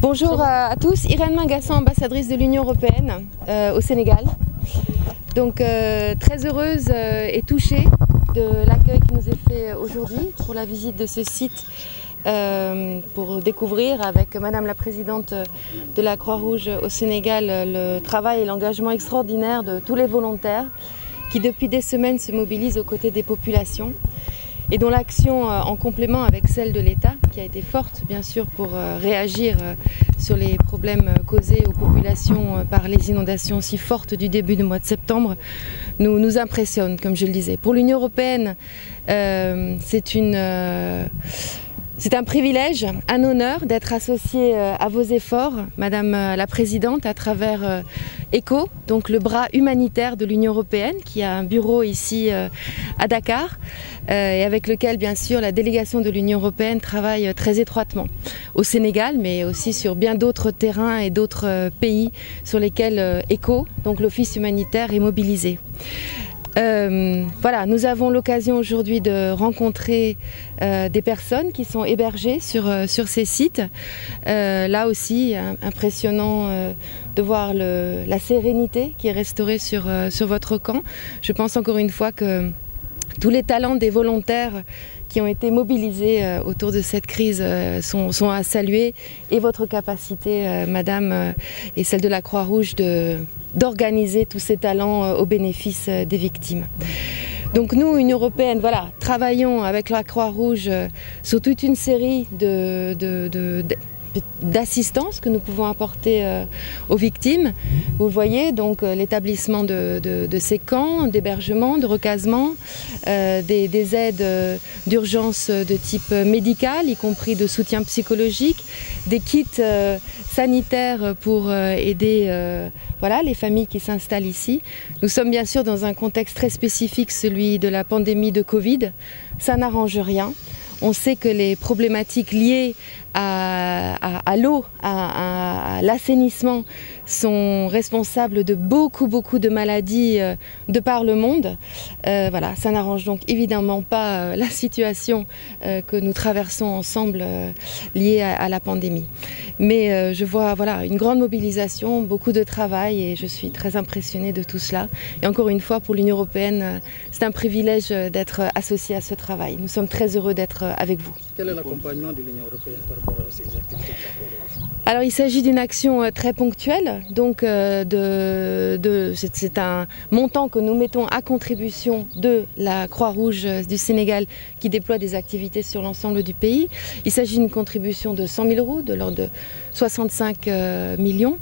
Bonjour à tous, Irène Mingassan, ambassadrice de l'Union européenne au Sénégal. Donc très heureuse et touchée de l'accueil qui nous est fait aujourd'hui pour la visite de ce site pour découvrir avec Madame la Présidente de la Croix-Rouge au Sénégal le travail et l'engagement extraordinaire de tous les volontaires qui depuis des semaines se mobilisent aux côtés des populations et dont l'action en complément avec celle de l'État, qui a été forte bien sûr pour réagir sur les problèmes causés aux populations par les inondations si fortes du début du mois de septembre, nous impressionne, comme je le disais. Pour l'Union européenne, c'est un privilège, un honneur d'être associé à vos efforts, Madame la Présidente, à travers ECHO, donc le bras humanitaire de l'Union européenne, qui a un bureau ici à Dakar, et avec lequel, bien sûr, la délégation de l'Union européenne travaille très étroitement au Sénégal, mais aussi sur bien d'autres terrains et d'autres pays sur lesquels ECHO, donc l'Office humanitaire, est mobilisé. Voilà, nous avons l'occasion aujourd'hui de rencontrer des personnes qui sont hébergées sur ces sites. Là aussi, impressionnant de voir la sérénité qui est restaurée sur votre camp. Je pense encore une fois que tous les talents des volontaires qui ont été mobilisés autour de cette crise sont à saluer, et votre capacité, Madame, et celle de la Croix-Rouge d'organiser tous ces talents au bénéfice des victimes. Donc nous, Union européenne, voilà, travaillons avec la Croix-Rouge sur toute une série d'assistance que nous pouvons apporter aux victimes. Vous le voyez, donc l'établissement de ces camps d'hébergement, de recasement, des aides d'urgence de type médical, y compris de soutien psychologique, des kits sanitaires pour aider voilà, les familles qui s'installent ici. Nous sommes bien sûr dans un contexte très spécifique, celui de la pandémie de Covid. Ça n'arrange rien. On sait que les problématiques liées à l'eau, à l'assainissement sont responsables de beaucoup de maladies de par le monde. Voilà, ça n'arrange donc évidemment pas la situation que nous traversons ensemble liée à la pandémie. Mais je vois voilà, une grande mobilisation, beaucoup de travail, et je suis très impressionnée de tout cela. Et encore une fois, pour l'Union européenne, c'est un privilège d'être associé à ce travail. Nous sommes très heureux d'être avec vous. Quel est l'accompagnement de l'Union européenne par rapport à ces activités? Alors il s'agit d'une action très ponctuelle, donc c'est un montant que nous mettons à contribution de la Croix-Rouge du Sénégal qui déploie des activités sur l'ensemble du pays. Il s'agit d'une contribution de 100 000 €, de l'ordre de 65 millions,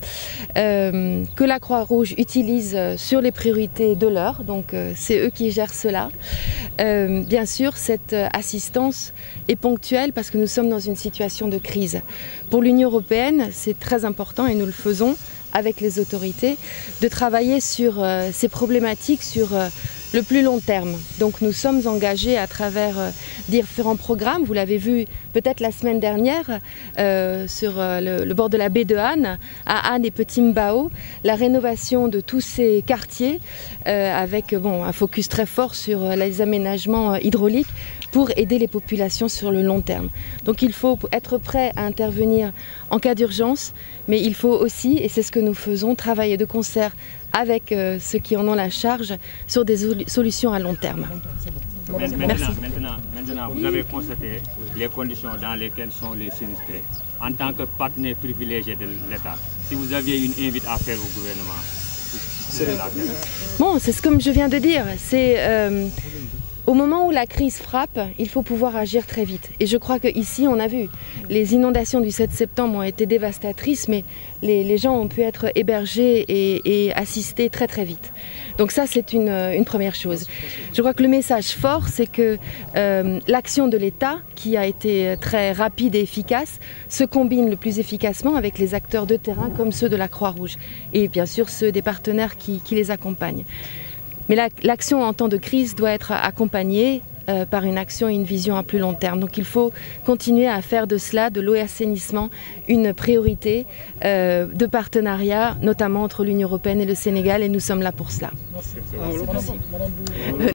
que la Croix-Rouge utilise sur les priorités de l'heure, donc c'est eux qui gèrent cela. Bien sûr, cette assistance est ponctuelle parce que nous sommes dans une situation de crise. Pour l'Union européenne, c'est très important, et nous le faisons avec les autorités, de travailler sur ces problématiques sur le plus long terme. Donc nous sommes engagés à travers différents programmes. Vous l'avez vu peut-être la semaine dernière sur le bord de la baie de Han, à Han et Petit Mbao, la rénovation de tous ces quartiers avec un focus très fort sur les aménagements hydrauliques pour aider les populations sur le long terme. Donc il faut être prêt à intervenir en cas d'urgence, mais il faut aussi, et c'est ce que nous faisons, travailler de concert avec ceux qui en ont la charge sur des solutions à long terme. Maintenant, vous avez constaté les conditions dans lesquelles sont les sinistrés. En tant que partenaire privilégié de l'État, si vous aviez une invite à faire au gouvernement, bon, c'est comme je viens de dire, c'est au moment où la crise frappe, il faut pouvoir agir très vite. Et je crois qu'ici, on a vu, les inondations du 7 septembre ont été dévastatrices, mais les gens ont pu être hébergés et assistés très vite. Donc ça, c'est une première chose. Je crois que le message fort, c'est que l'action de l'État, qui a été très rapide et efficace, se combine le plus efficacement avec les acteurs de terrain comme ceux de la Croix-Rouge et bien sûr ceux des partenaires qui les accompagnent. Mais l'action en temps de crise doit être accompagnée par une action et une vision à plus long terme. Donc il faut continuer à faire de cela, de l'eau et assainissement, une priorité de partenariat, notamment entre l'Union européenne et le Sénégal, et nous sommes là pour cela. Merci.